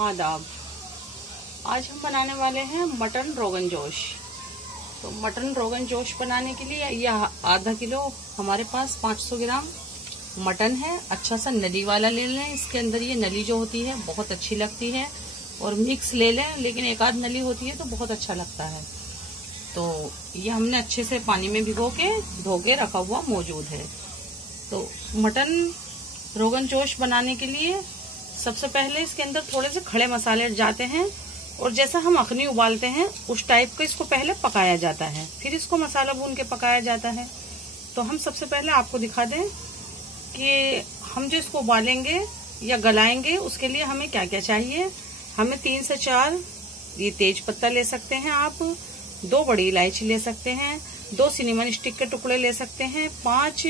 आदाब। आज हम बनाने वाले हैं मटन रोगन जोश। तो मटन रोगन जोश बनाने के लिए यह आधा किलो हमारे पास 500 ग्राम मटन है। अच्छा सा नली वाला ले लें। इसके अंदर ये नली जो होती है बहुत अच्छी लगती है, और मिक्स ले लें, लेकिन एक आध नली होती है तो बहुत अच्छा लगता है। तो ये हमने अच्छे से पानी में भिगो के धो के रखा हुआ मौजूद है। तो मटन रोगन जोश बनाने के लिए सबसे पहले इसके अंदर थोड़े से खड़े मसाले जाते हैं, और जैसा हम अखनी उबालते हैं उस टाइप का इसको पहले पकाया जाता है, फिर इसको मसाला भून के पकाया जाता है। तो हम सबसे पहले आपको दिखा दें कि हम जो इसको उबालेंगे या गलाएंगे उसके लिए हमें क्या क्या चाहिए। हमें 3 से 4 ये तेज पत्ता ले सकते हैं आप, 2 बड़ी इलायची ले सकते हैं, 2 सिनेमन स्टिक के टुकड़े ले सकते हैं, 5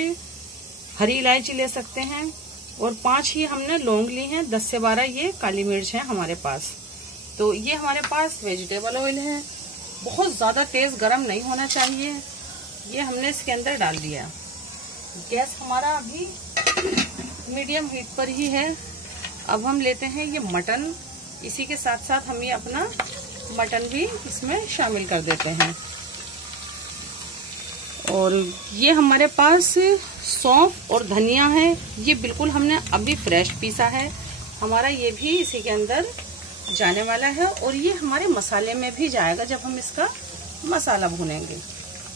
हरी इलायची ले सकते हैं, और 5 ही हमने लौंग ली हैं, 10 से 12 ये काली मिर्च है हमारे पास। तो ये हमारे पास वेजिटेबल ऑयल है। बहुत ज्यादा तेज गरम नहीं होना चाहिए। ये हमने इसके अंदर डाल दिया। गैस हमारा अभी मीडियम हीट पर ही है। अब हम लेते हैं ये मटन, इसी के साथ साथ हम ये अपना मटन भी इसमें शामिल कर देते हैं। और ये हमारे पास सौंफ और धनिया है, ये बिल्कुल हमने अभी फ्रेश पीसा है। हमारा ये भी इसी के अंदर जाने वाला है, और ये हमारे मसाले में भी जाएगा जब हम इसका मसाला भूनेंगे।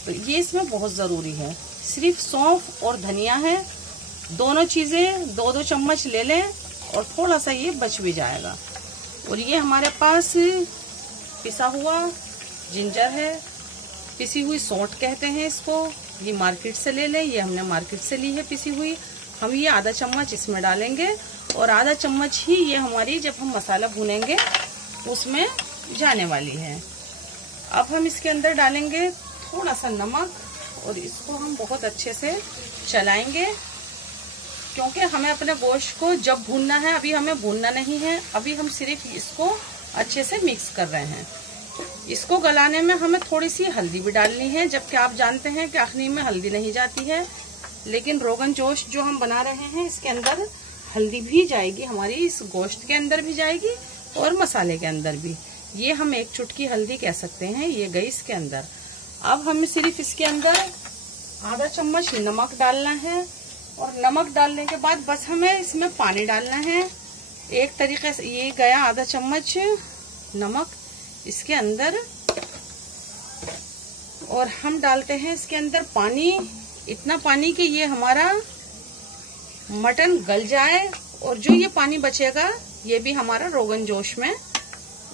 तो ये इसमें बहुत ज़रूरी है। सिर्फ सौंफ और धनिया है, दोनों चीज़ें 2-2 चम्मच ले लें, और थोड़ा सा ये बच भी जाएगा। और ये हमारे पास पिसा हुआ जिंजर है, पिसी हुई सौंठ कहते हैं इसको, ये मार्केट से ले लें। ये हमने मार्केट से ली है पिसी हुई। हम ये आधा चम्मच इसमें डालेंगे, और आधा चम्मच ही ये हमारी जब हम मसाला भूनेंगे उसमें जाने वाली है। अब हम इसके अंदर डालेंगे थोड़ा सा नमक, और इसको हम बहुत अच्छे से चलाएंगे, क्योंकि हमें अपने गोश्त को जब भूनना है, अभी हमें भूनना नहीं है, अभी हम सिर्फ इसको अच्छे से मिक्स कर रहे हैं। इसको गलाने में हमें थोड़ी सी हल्दी भी डालनी है, जबकि आप जानते हैं कि अखनी में हल्दी नहीं जाती है, लेकिन रोगन जोश जो हम बना रहे हैं इसके अंदर हल्दी भी जाएगी, हमारी इस गोश्त के अंदर भी जाएगी और मसाले के अंदर भी। ये हम 1 चुटकी हल्दी कह सकते हैं, ये गई इसके अंदर। अब हमें सिर्फ इसके अंदर आधा चम्मच नमक डालना है, और नमक डालने के बाद बस हमें इसमें पानी डालना है। एक तरीके से ये गया आधा चम्मच नमक इसके अंदर, और हम डालते हैं इसके अंदर पानी, इतना पानी कि ये हमारा मटन गल जाए, और जो ये पानी बचेगा ये भी हमारा रोगन जोश में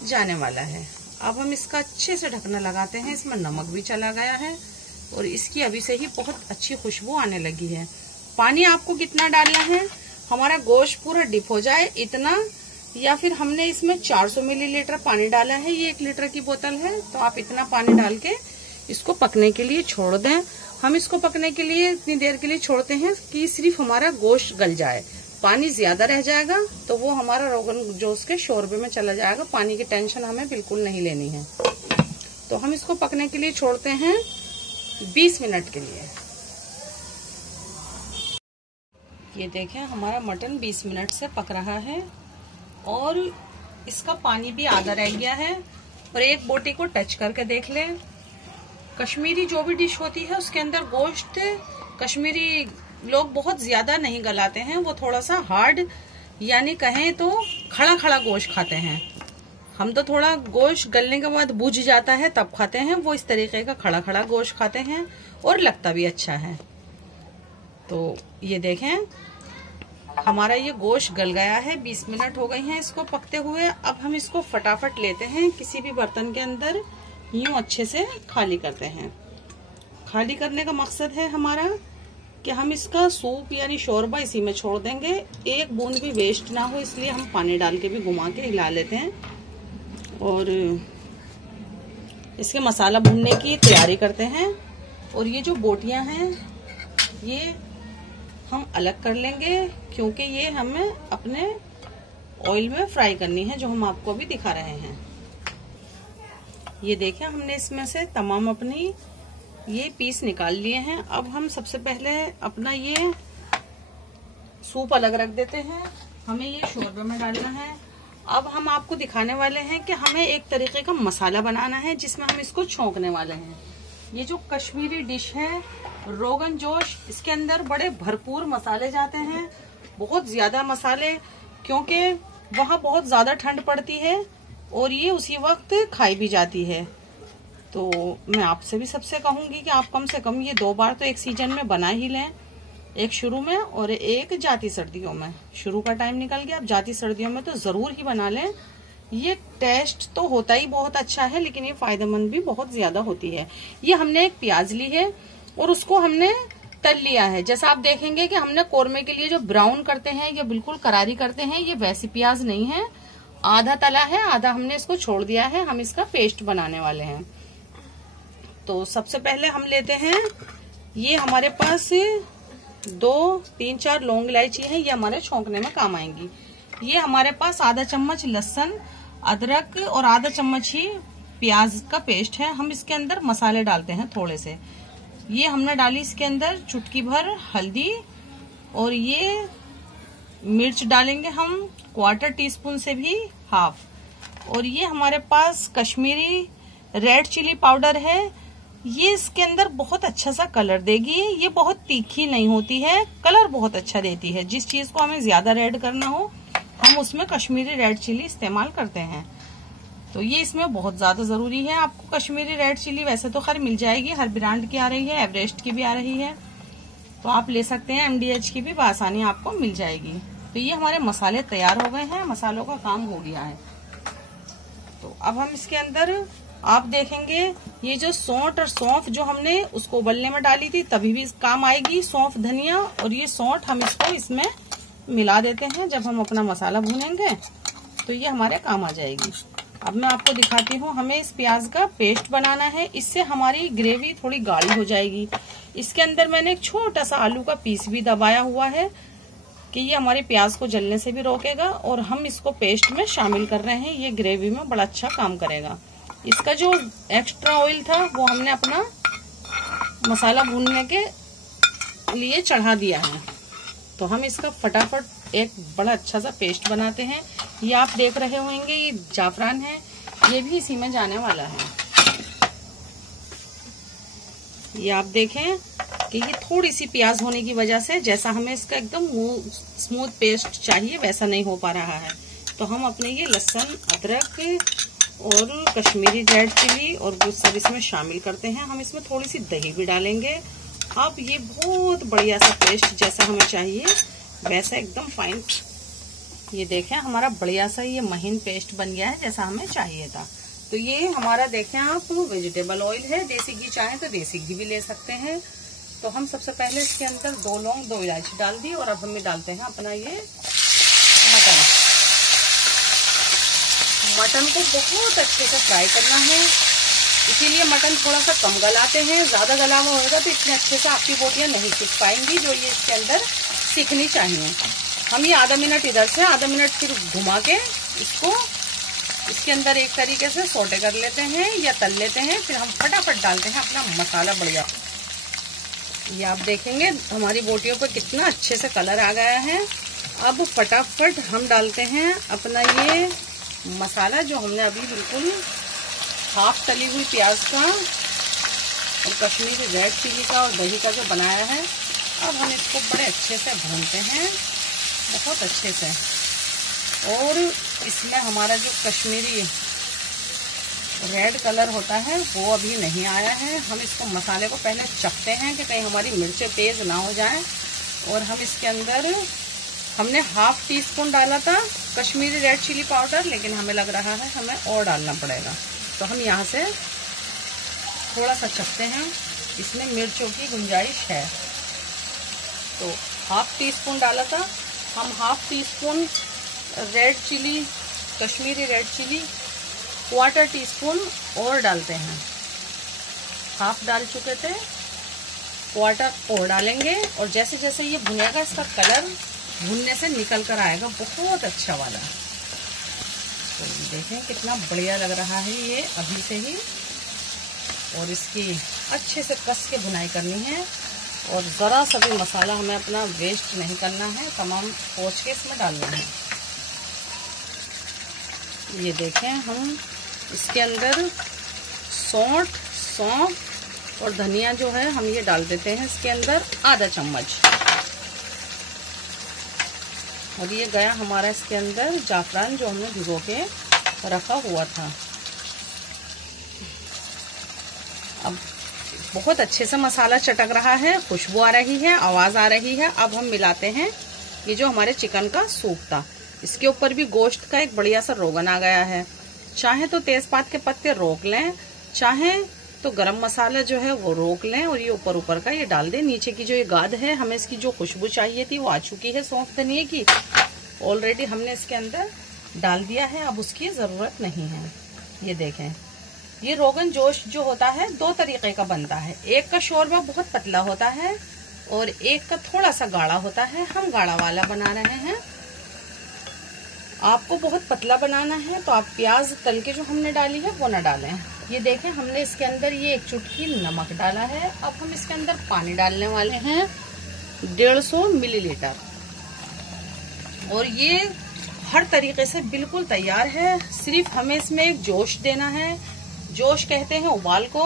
जाने वाला है। अब हम इसका अच्छे से ढकना लगाते हैं। इसमें नमक भी चला गया है, और इसकी अभी से ही बहुत अच्छी खुशबू आने लगी है। पानी आपको कितना डालना है, हमारा गोश्त पूरा डिप हो जाए इतना, या फिर हमने इसमें 400 मिलीलीटर पानी डाला है, ये 1 लीटर की बोतल है, तो आप इतना पानी डाल के इसको पकने के लिए छोड़ दें। हम इसको पकने के लिए इतनी देर के लिए छोड़ते हैं कि सिर्फ हमारा गोश्त गल जाए। पानी ज्यादा रह जाएगा तो वो हमारा रोगन जोश के शोरबे में चला जाएगा। पानी की टेंशन हमें बिल्कुल नहीं लेनी है। तो हम इसको पकने के लिए छोड़ते हैं 20 मिनट के लिए। ये देखें हमारा मटन 20 मिनट से पक रहा है, और इसका पानी भी आधा रह गया है। और एक बोटी को टच करके देख लें। कश्मीरी जो भी डिश होती है उसके अंदर गोश्त कश्मीरी लोग बहुत ज्यादा नहीं गलाते हैं, वो थोड़ा सा हार्ड, यानी कहें तो खड़ा खड़ा गोश्त खाते हैं। हम तो थोड़ा गोश्त गलने के बाद बुझ जाता है तब खाते हैं, वो इस तरीके का खड़ा खड़ा गोश्त खाते हैं, और लगता भी अच्छा है। तो ये देखें हमारा ये गोश्त गल गया है, 20 मिनट हो गए हैं इसको पकते हुए। अब हम इसको फटाफट लेते हैं, किसी भी बर्तन के अंदर यूं अच्छे से खाली करते हैं। खाली करने का मकसद है हमारा कि हम इसका सूप यानी शोरबा इसी में छोड़ देंगे, एक बूंद भी वेस्ट ना हो, इसलिए हम पानी डाल के भी घुमा के हिला लेते हैं, और इसके मसाला भूनने की तैयारी करते हैं। और ये जो बोटियां हैं ये हम अलग कर लेंगे, क्योंकि ये हमें अपने ऑयल में फ्राई करनी है, जो हम आपको अभी दिखा रहे हैं। ये देखें हमने इसमें से तमाम अपनी ये पीस निकाल लिए हैं। अब हम सबसे पहले अपना ये सूप अलग रख देते हैं। हमें ये शोरबे में डालना है। अब हम आपको दिखाने वाले हैं कि हमें एक तरीके का मसाला बनाना है जिसमें हम इसको छौंकने वाले हैं। ये जो कश्मीरी डिश है रोगन जोश, इसके अंदर बड़े भरपूर मसाले जाते हैं, बहुत ज्यादा मसाले, क्योंकि वहाँ बहुत ज्यादा ठंड पड़ती है और ये उसी वक्त खाई भी जाती है। तो मैं आपसे भी सबसे कहूंगी कि आप कम से कम ये 2 बार तो एक सीजन में बना ही लें, एक शुरू में और एक जाती सर्दियों में। शुरू का टाइम निकल गया, अब जाती सर्दियों में तो जरूर ही बना लें। ये टेस्ट तो होता ही बहुत अच्छा है, लेकिन ये फायदेमंद भी बहुत ज्यादा होती है। ये हमने एक प्याज ली है और उसको हमने तल लिया है। जैसा आप देखेंगे कि हमने कोरमे के लिए जो ब्राउन करते हैं या बिल्कुल करारी करते हैं, ये वैसी प्याज नहीं है। आधा तला है, आधा हमने इसको छोड़ दिया है। हम इसका पेस्ट बनाने वाले हैं। तो सबसे पहले हम लेते हैं, ये हमारे पास 2, 3, 4 लौंग इलायची है, ये हमारे छौंकने में काम आएंगी। ये हमारे पास आधा चम्मच लहसुन, अदरक और आधा चम्मच ही प्याज का पेस्ट है। हम इसके अंदर मसाले डालते हैं थोड़े से। ये हमने डाली इसके अंदर चुटकी भर हल्दी, और ये मिर्च डालेंगे हम 1/4 टीस्पून से भी हाफ। और ये हमारे पास कश्मीरी रेड चिली पाउडर है, ये इसके अंदर बहुत अच्छा सा कलर देगी। ये बहुत तीखी नहीं होती है, कलर बहुत अच्छा देती है। जिस चीज को हमें ज्यादा रेड करना हो हम उसमें कश्मीरी रेड चिली इस्तेमाल करते हैं। तो ये इसमें बहुत ज्यादा जरूरी है। आपको कश्मीरी रेड चिली वैसे तो खैर मिल जाएगी, हर ब्रांड की आ रही है, एवरेस्ट की भी आ रही है, तो आप ले सकते हैं। MDH की भी आसानी आपको मिल जाएगी। तो ये हमारे मसाले तैयार हो गए हैं, मसालों का काम हो गया है। तो अब हम इसके अंदर आप देखेंगे ये जो सौंठ और सौंफ जो हमने उसको उबलने में डाली थी तभी भी काम आएगी, सौंफ धनिया, और ये सौंठ हम इसको इसमें मिला देते हैं। जब हम अपना मसाला भूनेंगे तो ये हमारे काम आ जाएगी। अब मैं आपको दिखाती हूँ, हमें इस प्याज का पेस्ट बनाना है, इससे हमारी ग्रेवी थोड़ी गाढ़ी हो जाएगी। इसके अंदर मैंने एक छोटा सा आलू का पीस भी दबाया हुआ है कि ये हमारे प्याज को जलने से भी रोकेगा, और हम इसको पेस्ट में शामिल कर रहे हैं। ये ग्रेवी में बड़ा अच्छा काम करेगा। इसका जो एक्स्ट्रा ऑयल था वो हमने अपना मसाला भूनने के लिए चढ़ा दिया है। तो हम इसका फटाफट एक बड़ा अच्छा सा पेस्ट बनाते हैं। ये आप देख रहे होंगे, ये जाफरान है, ये भी इसी में जाने वाला है। ये आप देखें कि ये थोड़ी सी प्याज होने की वजह से जैसा हमें इसका एकदम स्मूथ पेस्ट चाहिए वैसा नहीं हो पा रहा है। तो हम अपने ये लहसुन, अदरक और कश्मीरी रेड चिली और वो सब इसमें शामिल करते हैं। हम इसमें थोड़ी सी दही भी डालेंगे। अब ये बहुत बढ़िया सा पेस्ट जैसा हमें चाहिए वैसा एकदम फाइन, ये देखें हमारा बढ़िया सा ये महीन पेस्ट बन गया है जैसा हमें चाहिए था। तो ये हमारा देखें आप वेजिटेबल ऑयल है, देसी घी चाहे तो देसी घी भी ले सकते हैं। तो हम सबसे पहले इसके अंदर 2 लौंग 2 इलायची डाल दी, और अब हम डालते हैं अपना ये मटन को बहुत अच्छे से फ्राई करना है, इसीलिए मटन थोड़ा सा कम गलाते हैं। ज्यादा गला हुआ होगा तो इतने अच्छे से आपकी बोटियां नहीं सीख पाएंगी जो ये इसके अंदर सीखनी चाहिए। हम ये आधा मिनट इधर से आधा मिनट फिर घुमा के इसको इसके अंदर एक तरीके से सोटे कर लेते हैं या तल लेते हैं। फिर हम फटाफट डालते हैं अपना मसाला बढ़िया। ये आप देखेंगे हमारी बोटियों पर कितना अच्छे से कलर आ गया है। अब फटाफट हम डालते हैं अपना ये मसाला जो हमने अभी बिल्कुल हाफ तली हुई प्याज का और कश्मीरी रेड चिली का और दही का जो बनाया है। अब हम इसको बड़े अच्छे से भूनते हैं, बहुत अच्छे से। और इसमें हमारा जो कश्मीरी रेड कलर होता है वो अभी नहीं आया है। हम इसको मसाले को पहले चखते हैं कि कहीं हमारी मिर्चें तेज ना हो जाएं। और हम इसके अंदर हमने ½ टीस्पून डाला था कश्मीरी रेड चिली पाउडर, लेकिन हमें लग रहा है हमें और डालना पड़ेगा। तो हम यहाँ से थोड़ा सा चखते हैं, इसमें मिर्चों की गुंजाइश है। तो ½ टीस्पून डाला था, हम ½ teaspoon red chilli Kashmiri red chilli 1/4 teaspoon और डालते हैं। हाफ डाल चुके थे, 1/4 और डालेंगे। और जैसे जैसे ये भुनेगा इसका कलर भुनने से निकल कर आएगा बहुत अच्छा वाला। तो देखें कितना बढ़िया लग रहा है ये अभी से ही। और इसकी अच्छे से कस के भुनाई करनी है, और ज़रा सा भी मसाला हमें अपना वेस्ट नहीं करना है, तमाम पोंछ के इसमें डालना है। ये देखें, हम इसके अंदर सौंठ और धनिया जो है हम ये डाल देते हैं इसके अंदर आधा चम्मच। और ये गया हमारा इसके अंदर जाफरान जो हमने भिगो के रखा हुआ था। अब बहुत अच्छे से मसाला चटक रहा है, खुशबू आ रही है, आवाज आ रही है। अब हम मिलाते हैं ये जो हमारे चिकन का सूप था, इसके ऊपर भी गोश्त का एक बढ़िया सा रोगन आ गया है। चाहे तो तेजपात के पत्ते रोक लें, चाहे तो गरम मसाला जो है वो रोक लें और ये ऊपर का ये डाल दें। नीचे की जो ये गाद है, हमें इसकी जो खुशबू चाहिए थी वो आ चुकी है सौंफ धनिए की, ऑलरेडी हमने इसके अंदर डाल दिया है। अब उसकी जरूरत नहीं है। ये देखें, ये रोगन जोश जो होता है 2 तरीके का बनता है। एक का शोरबा बहुत पतला होता है और एक का थोड़ा सा गाढ़ा होता है। हम गाढ़ा वाला बना रहे हैं। आपको बहुत पतला बनाना है तो आप प्याज तल के जो हमने डाली है वो ना डालें। ये देखें, हमने इसके अंदर ये 1 चुटकी नमक डाला है। अब हम इसके अंदर पानी डालने वाले हैं 150 मिलीलीटर। और ये हर तरीके से बिल्कुल तैयार है। सिर्फ हमें इसमें एक जोश देना है, जोश कहते हैं उबाल को।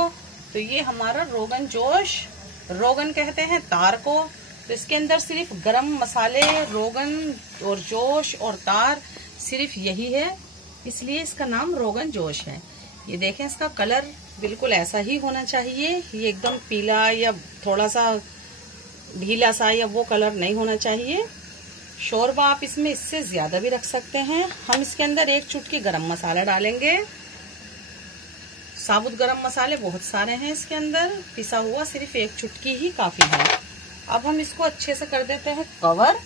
तो ये हमारा रोगन जोश, रोगन कहते हैं तार को। तो इसके अंदर सिर्फ गरम मसाले, रोगन और जोश और तार, सिर्फ यही है, इसलिए इसका नाम रोगन जोश है। ये देखें, इसका कलर बिल्कुल ऐसा ही होना चाहिए। ये एकदम पीला या थोड़ा सा ढीला सा या वो कलर नहीं होना चाहिए। शोरबा आप इसमें इससे ज्यादा भी रख सकते हैं। हम इसके अंदर 1 चुटकी गरम मसाला डालेंगे। साबुत गरम मसाले बहुत सारे हैं इसके अंदर, पिसा हुआ सिर्फ 1 चुटकी ही काफी है। अब हम इसको अच्छे से कर देते हैं कवर।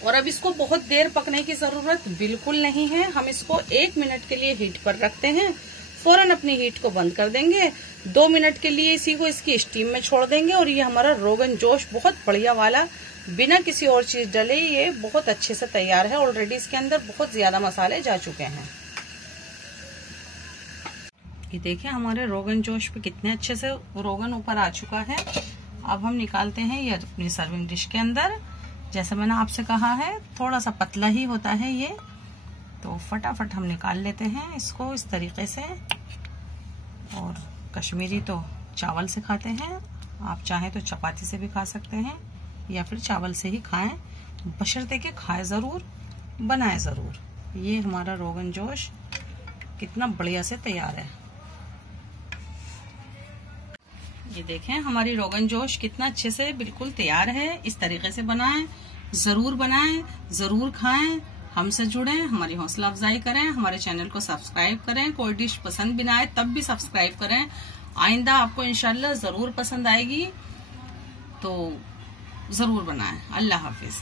और अब इसको बहुत देर पकने की जरूरत बिल्कुल नहीं है। हम इसको 1 मिनट के लिए हीट पर रखते हैं, फौरन अपनी हीट को बंद कर देंगे। 2 मिनट के लिए इसी को इसकी स्टीम में छोड़ देंगे और ये हमारा रोगन जोश बहुत बढ़िया वाला, बिना किसी और चीज डले ये बहुत अच्छे से तैयार है। ऑलरेडी इसके अंदर बहुत ज्यादा मसाले जा चुके हैं। ये देखिए, हमारे रोगन जोश पे कितने अच्छे से रोगन ऊपर आ चुका है। अब हम निकालते हैं ये अपनी सर्विंग डिश के अंदर। जैसे मैंने आपसे कहा है, थोड़ा सा पतला ही होता है ये, तो फटाफट हम निकाल लेते हैं इसको इस तरीके से। और कश्मीरी तो चावल से खाते हैं, आप चाहें तो चपाती से भी खा सकते हैं या फिर चावल से ही खाएं, बशर्ते के खाएं जरूर, बनाएं जरूर। ये हमारा रोगन जोश कितना बढ़िया से तैयार है। ये देखें, हमारी रोगन जोश कितना अच्छे से बिल्कुल तैयार है। इस तरीके से बनाएं, जरूर बनाएं, जरूर खाएं। हमसे जुड़ें, हमारी हौसला अफजाई करें, हमारे चैनल को सब्सक्राइब करें। कोई डिश पसंद भी ना आए तब भी सब्सक्राइब करें। आइंदा आपको इंशाल्लाह जरूर पसंद आएगी, तो जरूर बनाएं। अल्लाह हाफिज।